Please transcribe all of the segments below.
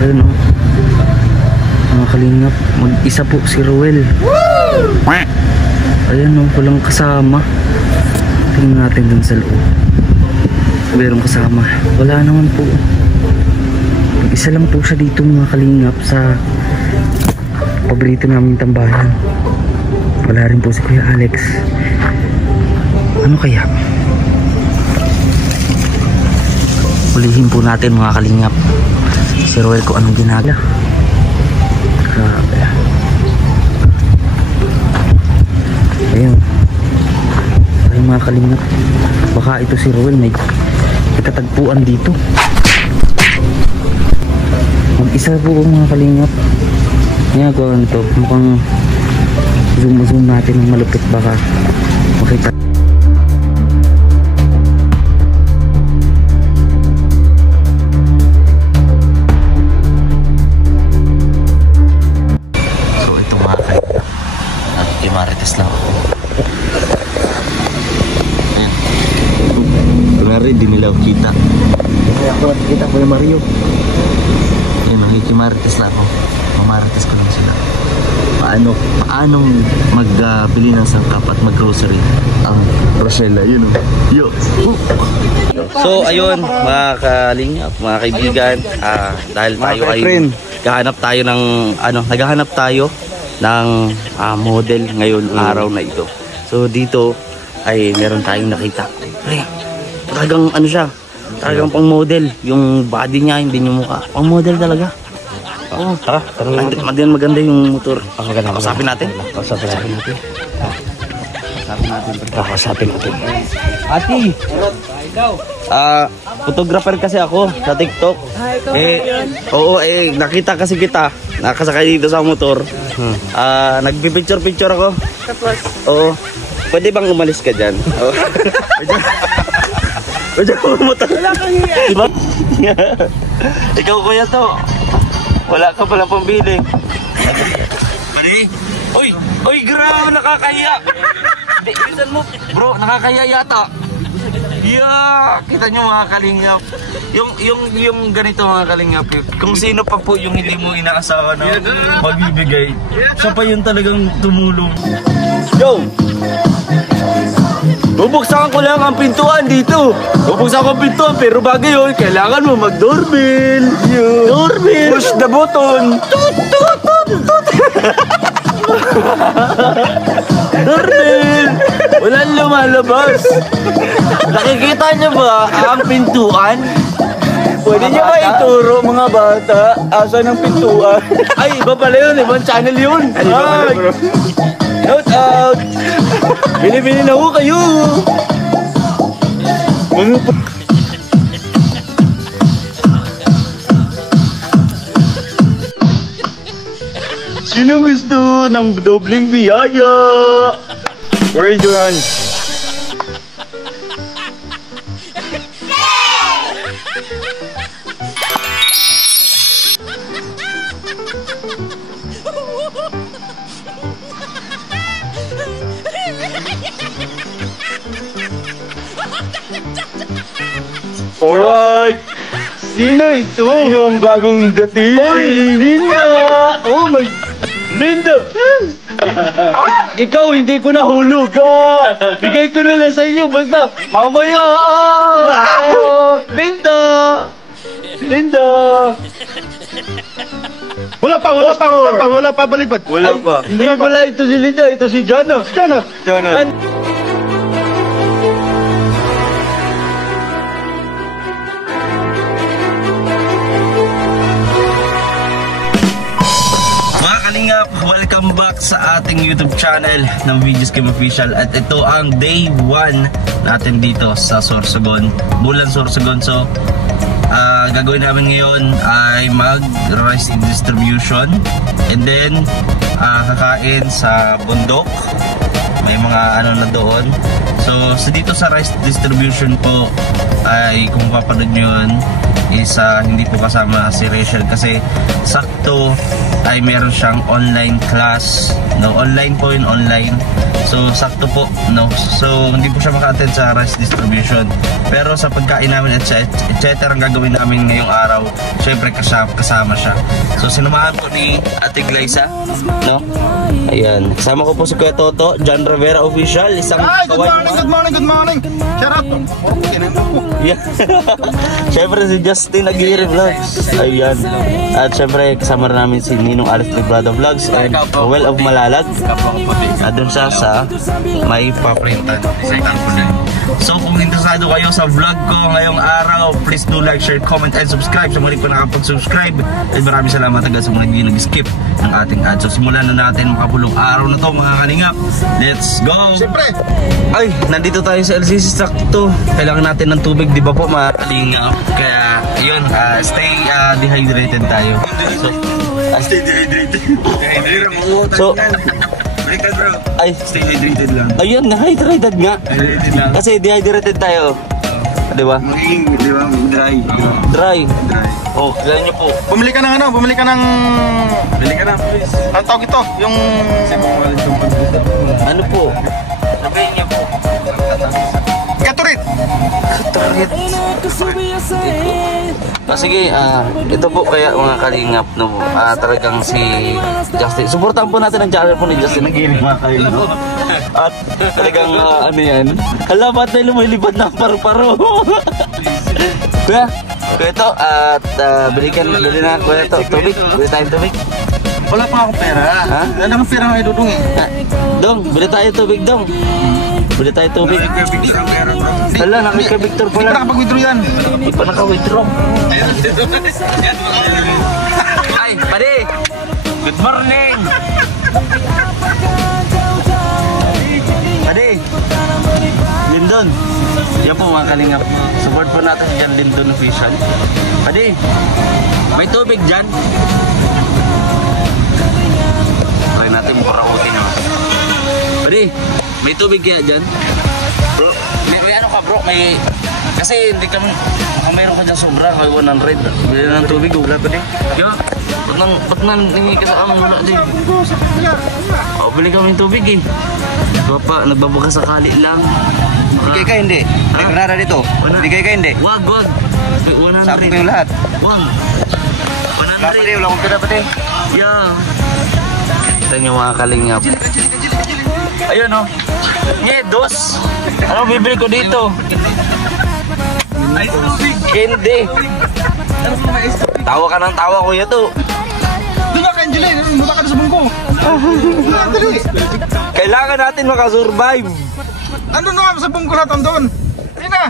Ayun o. Mga kalingap, mag-isa po si Ruel. Ayan o, walang kasama. Tingnan natin dun sa loob. Merong kasama. Wala naman po. Isa lang po siya dito mga kalingap sa paborito naming tambayan. Wala rin po si Kuya Alex. Ano kaya? Ulihin po natin mga kalingap si Ruel ko anong ginagawa. Grabe. Ayun. Ayun mga kalingap, baka ito si Ruel may katagpuan dito. Mag-isa po mga kalingap. Ginagawa nito, mukhang zoom natin ng malupit, baka makita. So ito mga kalingap, Marites lang ako. Ayan. Kunwari di nila kita. Kaya ako nakikita ko yung Mario. Ayan, nakikimarites lang ako. Mamarites ko lang sila. Paanong magbili ng sangkap at mag-grocery ang Rosella, yun o. Yo! So ayun mga kalingap, mga kaibigan, dahil tayo ay naghahanap tayo ng model ngayon araw na ito. So dito ay meron tayong nakita. Talagang ano siya, talagang pang model. Yung body niya, hindi yung mukha. Pang model talaga. Oo, tara. Maganda yung motor. Pasapin natin. Ati! Photographer kasi ako sa TikTok. Oo, nakita kasi kita. Nakasakay dito sa motor. Nagpipicture ako. Tapos? Oo. Pwede bang umalis ka dyan? Oo. Pwede bang motor? Wala kang hiya. Diba? Ikaw kuya to. Wala ka palang pambili. Pwede? Uy, grabe, nakakahiya. Bilisan mo. Bro, nakakahiya yata. Yeah, kita nyo mga kalingap. Yung ganito mga kalingap, kung sino pa po yung hindi mo inaasawa na magbibigay, siya pa yun talagang tumulong. Yo! Bubuksan ko lang ang pintuan dito. Bubuksan ko ang pintuan, pero bago yun, kailangan mo mag-doorbell. Doorbell! Push the button. Toot, toot, toot, toot. Doorbell! Walang lumalabas. Nakikita niyo ba ang pintuan? Pwede niyo ba ituro mga bata? Asa ng pintuan? Ay, iba pala yun. Ibang channel yun. Ay, iba pala bro. Shout out! Bili-bili na ho kayo! Sino gusto ng dobleng biyaya? Where is your hands? Alright! Sino ito? Yung bagong dating? Oy! Linda! Oh my... Linda! Ikaw, hindi ko nahulog ka! Bigay ko na lang sa iyo, basta mamaya! Linda! Linda! Wala pa, balipat! Wala pa! Hindi pala ito si Linda, ito si Jana! Jana! Welcome back sa ating YouTube channel ng Videos Game Official. At ito ang day 1 natin dito sa Sorsogon, Bulan Sorsogon. So gagawin namin ngayon ay mag-rice distribution, and then kakain sa bundok. May mga ano na doon. So dito sa rice distribution po ay kung papanood nyo yun, is hindi po kasama si Rachel kasi sakto ay meron siyang online class, no? Online po yun, online. So sakto po, no? So hindi po siya maka-attend sa rice distribution. Pero sa pagkain namin etc. ang gagawin namin ngayong araw, syempre kasama siya. So sinamahan po ni Ate Glyza, no? Ayan, kasama ko po si Kuya Toto, John Rivera Official, isang good morning. Shout out. Yeah. Syempre si Justin Aguirre Vlogs. Ayan. At syempre kasama namin si Ninong Alex Librado Vlogs and Well of Malalag. Doon siya sa may paprintan. So kung interesado kayo sa vlog ko ngayong araw, please do like, share, comment, and subscribe. Sa mga pa nakapag-subscribe, at maraming salamat agad sa mga hindi nag-skip ng ating ads. So simulan na natin makapulong araw na to mga kalingap. Let's go! Siyempre! Ay, nandito tayo sa LCC sakto. Kailangan natin ng tubig, di ba po mga kalingap? Kaya yun, stay dehydrated tayo. So, Stay dehydrated. So, Bro. ay, Stay hydrated lang. ayun, na-hydrated nga. Hydrated lang. Kasi dehydrated tayo. Di ba? Magiging, di ba? Dry. Dry. Oh, kailan nyo po. Bumili ka ng ano? Bili ka ng, please. Ang tawag ito? Yung... Ano po? Sabihin niyo po. Katurit! Katurit. Sige, ito po kaya mga kalingap, no? Talagang si Justin. Suportahan po natin ang channel po ni Justin Aguirre mga kalingap. At talagang ano yan. Hala, ba't tayo lumilipad ng paru-paro? Kuya, ito, at bili na kuya ito, tubig. Bili tayong tubig. Wala pa akong pera. Ha? Wala akong pera ng idudong eh. Dong, bili tayo tubig, Dong. Bili tayo tubig. Hala, nakika-Victor Hindi pala. pa nakapag-withdraw yan. Hindi pa naka-withdraw. Ay, pare! Good morning! Pare! Lindon! Yan po mga kalingap. Support po natin dyan, Lindon Official. Pare! May tubig dyan? Try natin mukarakutin naman. Pare! May tubig kaya dyan? Bro, may ano ka bro? May... Kasi hindi kami... Kung mayroon ka dyan sobra, kaya 100. Bili ng tubig, wala pa din. Yo, ba't nang tingin ka sa amin? Wala din. O, bili kami ng tubig eh. Papa, nagbabaga sakali lang. Bigay ka hindi. Nagranara dito. Bigay ka hindi. Wag. 100. Sa akin ko yung lahat. Wag. Wala pa din, wala akong pera pa din. Yeah. Ito yung mga kalingap. Ayun o. Dos. Ano bibili ko dito? Hindi. Tawa ka ng tawa kuya to. Doon ka, Angeline. Mula ka na sa bangko. Kailangan natin makasurvive. Andun na nga sa bangko natin doon. Ayun na.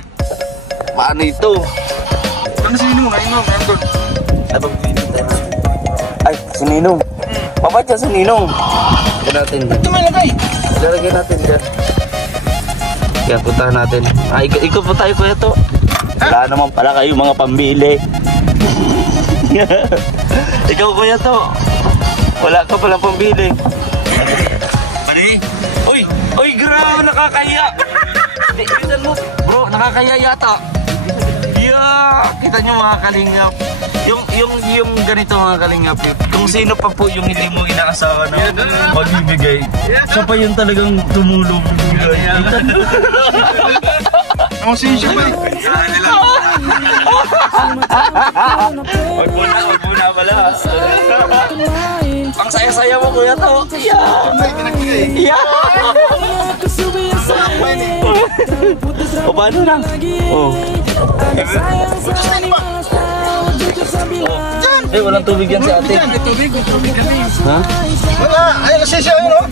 Paano ito? Ano si Ninong? Ayun na. Ayun doon. Ay, si Ninong. Papat siya si Ninong. Ito natin. Ito may lagay. Ilalagay natin dyan. Kaya puntahan natin. Ay, ikaw po tayo kuya to. Wala naman pala kayo mga pambili. Ikaw kuya to. Wala ka palang pambili. Pari? Uy, grabe, nakakaya. Bilisan mo. Bro, nakakaya yata. Yeah, kita nyo mga kalingap. Yung ganito mga kalingap. Kung sino pa po yung hindi mo inaasawa na magbibigay. Siya pa yung talagang tumulong. Ang sinsya pa eh. Wag muna pala. Ang saya-saya mo kuya to. Yeah. O paano na? Oh. Walang tubig yan si ate. Ha? Wala. Ayun, sinsya yun o.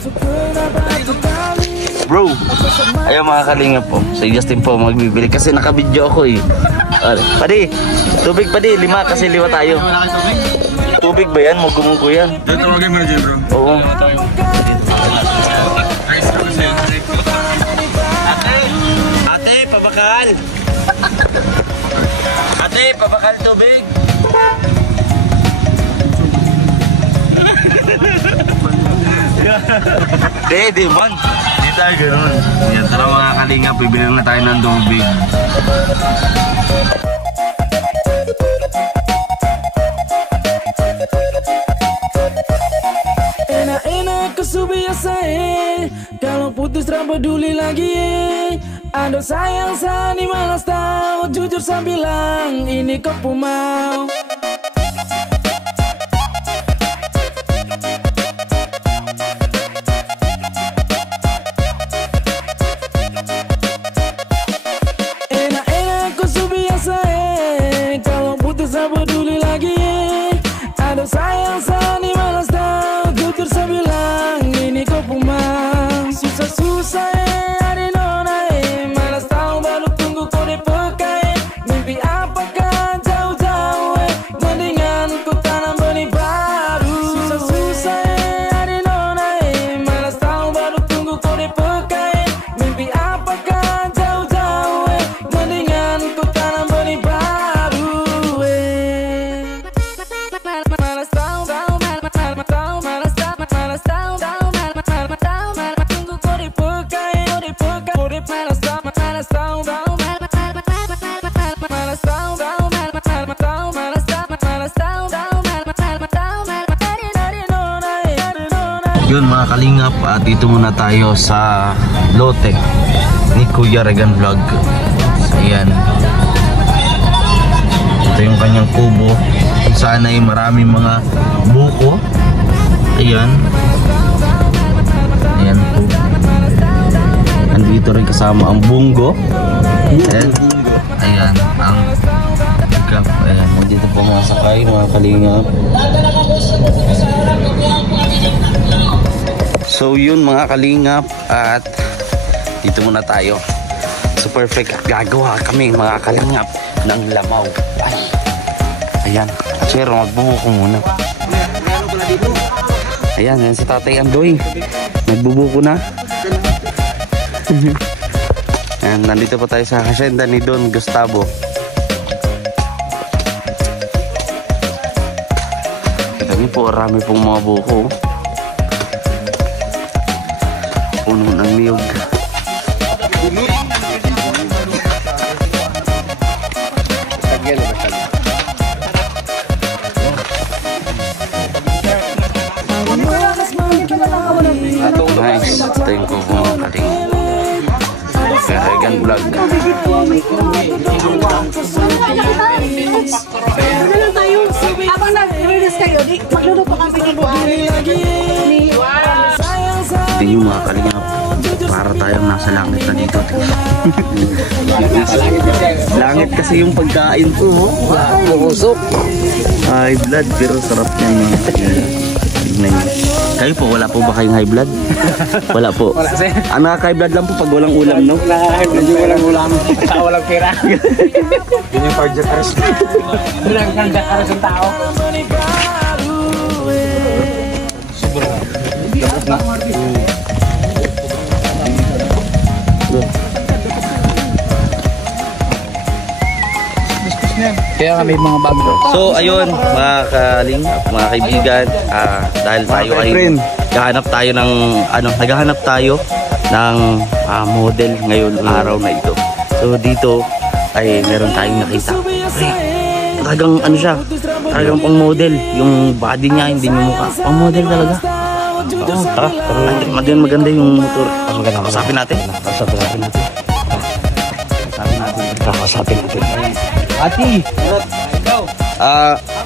Bro, ayaw mga kalingap po. Si Justin po magbibili kasi nakabidyo ako eh. Padi, tubig padi, 5 kasi 5 tayo. Tubig ba yan? Mugo-mugo yan. Tawagin mo na dyan bro. Oo. Ate, pabakal. Ate, pabakal tubig. Di man. Di tayo ganun. Yan, tara mga kalingap, bibili na tayo ng tubig. peduli lagi. Aduh sayang sani malas tahu, jujur saya bilang ini kau pun mau. Enak-enak kau subiasa kalau putus saya peduli lagi. Aduh sayang sani malas tahu, jujur saya bilang ini kau pun mau. Susah-susah hari nona malas tahu baru tunggu kau dipakai. Mimpi apakah jauh-jauh mendingan ku tanam benih baru. Susah-susah hari nona malas tahu baru tunggu kau dipakai. Mimpi apakah jauh-jauh mendingan ku tanam benih baru. Malas tahu, malas tahu, tunggu kau dipakai, malas tahu, malas tahu, Yun mga kalingap, at dito muna tayo sa lote ni Kuya Regan Vlog. Ayan, ito yung kanyang kubo kung saan ay maraming mga buko. Ayan, ayan po. Andito rin kasama ang bunggo. Ayan, ayan ang pickup. Ayan, nandito po mga sakay mga kalingap. So yun mga kalingap, at dito muna tayo. So perfect, gagawa kami mga kalingap ng lamaw. Ay, ayan, Chero, magbubuko muna. Ayan, yan si Tatay Andoy, nagbubuko na. Ayan, nandito pa tayo sa hacienda ni Don Gustavo. Kita niyo po, marami pong mga buko. Puno ng niyog. Nice. Ito yung kubo mga kaling Regan Vlog. Abang nag-release kayo, magluluto kami ng buwan. Ito yung mga kalingap, para tayong nasa langit na dito. Langit kasi yung pagkain ko. Pumusok. High blood, pero sarap yan mga kalingap. Tignan nyo. Kayo po, wala po ba kayong high blood? Wala po. Wala sir. Ang naka-high blood lang po pag walang ulam, no? Medyo walang ulam. Saka walang pera. Yun yung cardiac arrest. Walang cardiac arrest yung tao. Sobrang. Dapat na. Kaya may mga bago. So ayun mga kalingap, mga kaibigan, dahil tayo ay naghahanap tayo ng naghahanap tayo ng model ngayon araw na ito. So dito ay meron tayong nakita. Talagang ano siya, talagang pang model, yung body niya hindi yung mukha, pang model talaga. Maganda yung motor. Kakasapin natin. Ati,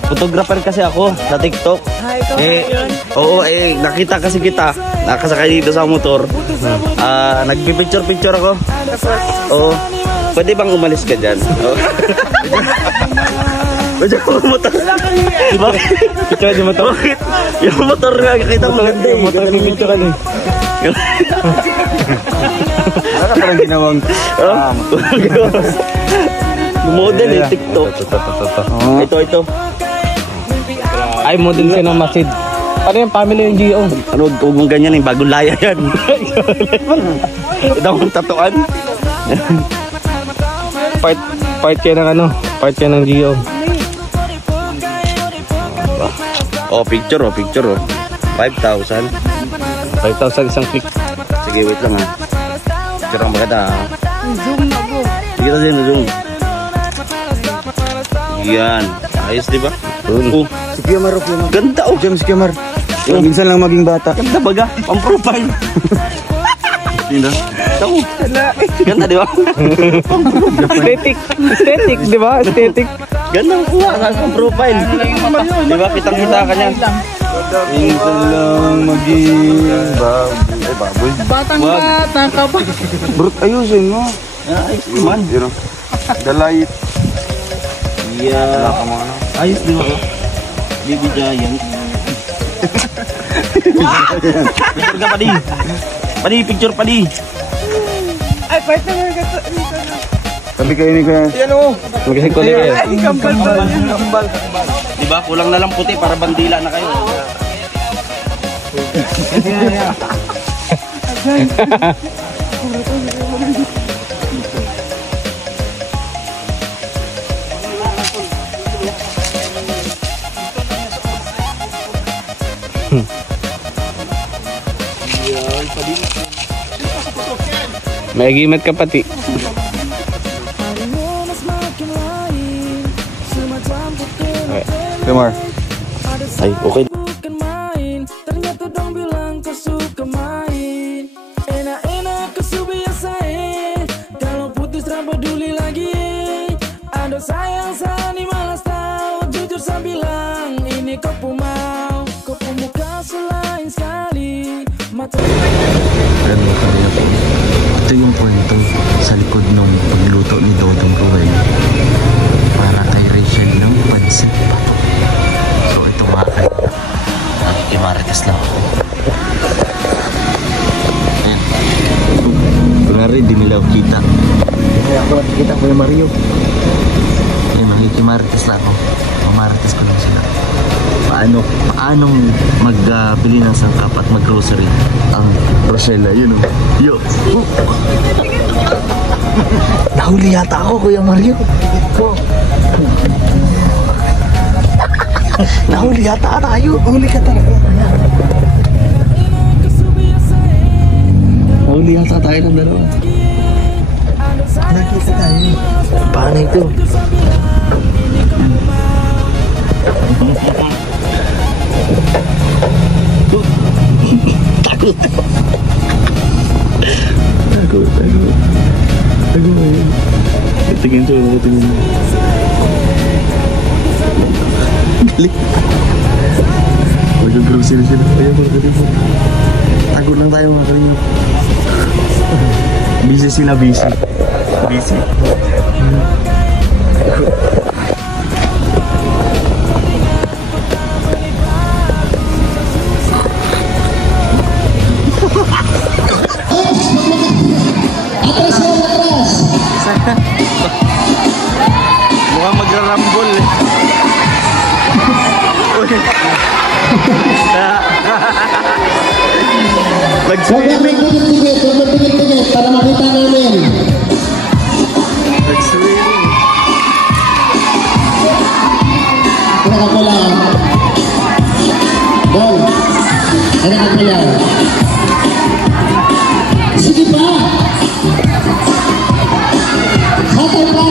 photographer kasi ako sa TikTok. Oo, nakita kasi kita. Nakasakay dito sa motor. Nagpipicture-picture ako. Oo. Pwede bang umalis ka dyan? Pwede bang motor? Picture yung motor? Yung motor nga, kita mo maganda eh. Yung motor pipicture ka eh. Baka parang ginawang model eh, TikTok. Ito. Ay, model siya ng masid. Ano yung family yung Gio? Ano, huwag mong ganyan eh, bagong laya yan. Ito akong tatuan. Part kayo ng ano? Part kayo ng Gio. Picture. 5,000. 5,000 isang click. Sige, wait lang ha. Picture ang maganda ha. Zoom na po. Sige na din, zoom. Yan. Ayos, di ba? Si Kiamar. Ganda oh. James Kiamar. Minsan lang maging bata. Ganda baga. Pang-profile. Sino? Ito. Ganda, di ba? Aesthetic, di ba? Aesthetic. Ganda ang kuha sa profile. Di ba? Kitang-kita ka niya. Minsan lang maging baboy. Batang-bata ka pa. Brut, ayusin mo. Ayos naman. The light. Yeah. Ayos di ba? Baby Giant. Picture ka pa di. Padi, picture padi. Ay, part na mga gato. Sabi kayo ni Kuya. Yan o. Mag-ikot kayo. Ay, kambal ba? Kambal. Diba? Kulang na lang puti para bandila na kayo. May agimat ka pati. Kumar. Ay, okay. Ternyata dong bilang kau suka main. Enak-enak kau biasain. Kalau putus tak peduli lagi. Ada sayang sani malas tahu. Jujur saya bilang ini kau pun mau. Kau pun muka selain sekali. Mata. Ano kaya po? Ito yung kwento sa likod ng pagluto ni Dodong Ruel para kay Rachel ng pansit pato. So ito mga kaya nakikimarites lang ako. Ayan. Kunwari di nila kita. Kaya ako nakikita ko yung Mario. Ayan, nakikimarites lang ako. Mamarites ko lang sila. Paanong magbili ng sangkap at mag-grocery ang Rosella, yun o. Yo! Nahuli yata ako, Kuya Mario. Nahuli yata tayo. Huli ka talaga. Nahuli yata tayo ng dalawa. Nakita tayo. Paano ito? Takut. Tingin coba, tingin. Galing. Mag-grocery sila. Ayan po, takut lang tayo mga kalinyo. Busy sila, busy. Busy. Mukhang magrarambol eh. Nag-swimming. Tigit para makita namin. Nag-swimming. Nakakalang. Gol. Nakakalang. Sige pa. Hatay pa.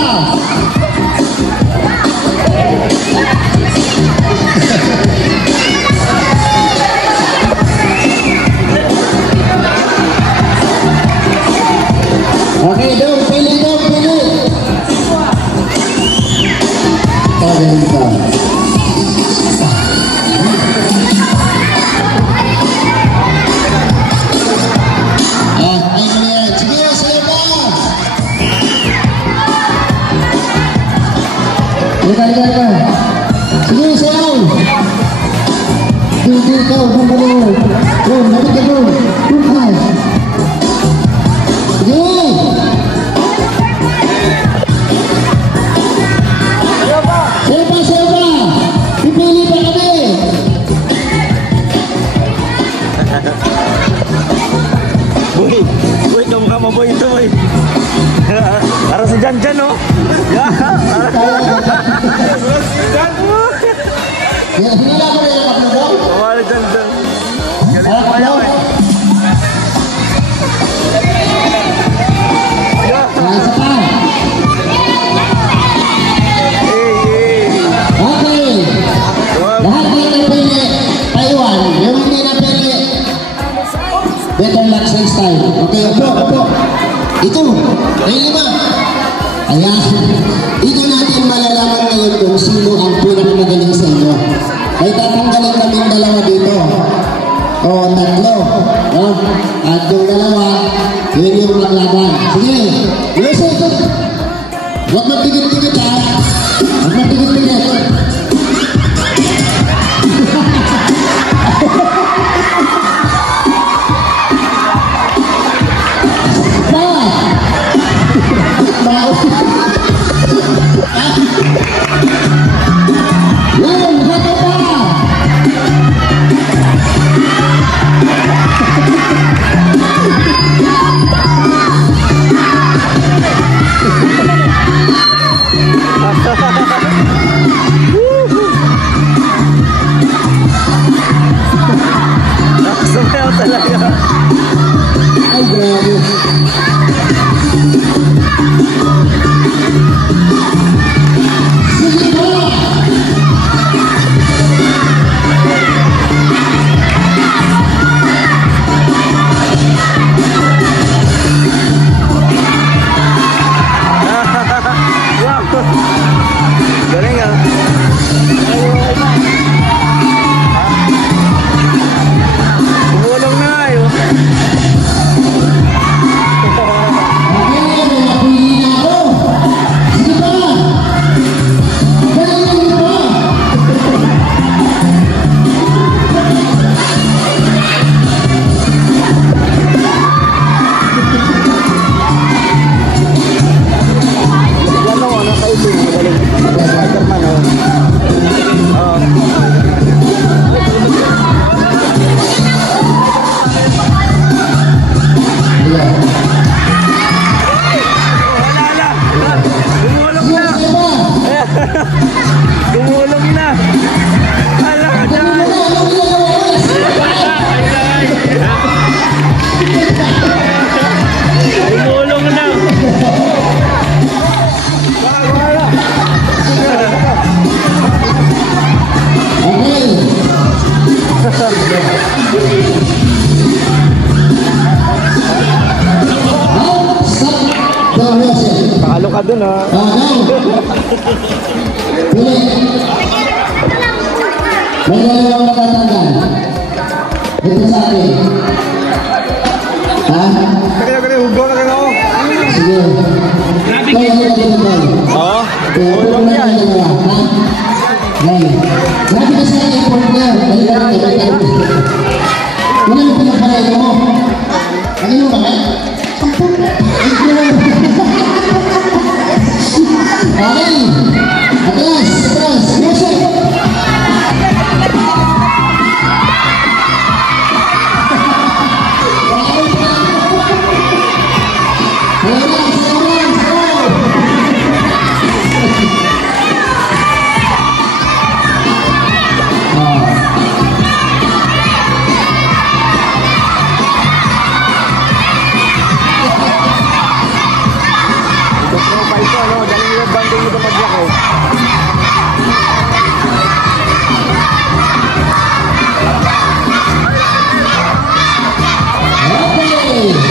Okay, dong, pili. Tagay ka. Sige, sayaw. Sige, ikaw, bumalik. Doon, balik ka doon. Tukas. Sige. Sayaw pa. Pipili pa kami. Boy, kamukha mo boy ito boy. Para si Jan Jan oh. Hinala ko rin ang kapatid. Wala Jan Jan. Para kayo. Isa pa. Okay. Lahat kayo na pili. Taiwan. Yung hindi na pili. Better luck next time. tatay. Okay, opo. Ito, ay 5. Ayan. Ito natin malalaman ngayon kung sino ang pinakamagaling sa inyo. May tatanggalin kaming 2 dito. O, 3. No? At yung 2, yun yung maglaban. Sige, Yusuf. Huwag magtigit-tigit ha. Huwag magtigit-tigit. Sumayaw talaga. Ay, grabe. Sige ba? Wow. Galing ah. Tumulong na kayo. Gumulong na. Ala ka dyan. Gumulong na. Pakalo ka dun ha. May dalawang matatanggal. Ito sa akin. Ha? Kaya, hugo na rin ako. Sige. Kaya ito tinatay. Oo. Kaya ito na yung 2. Ha? Hey. Grabe ka sa akin yung partner. Ano yung pinagparay mo? Ano yung bakit? Okay. Atras. Yusuf. Okay.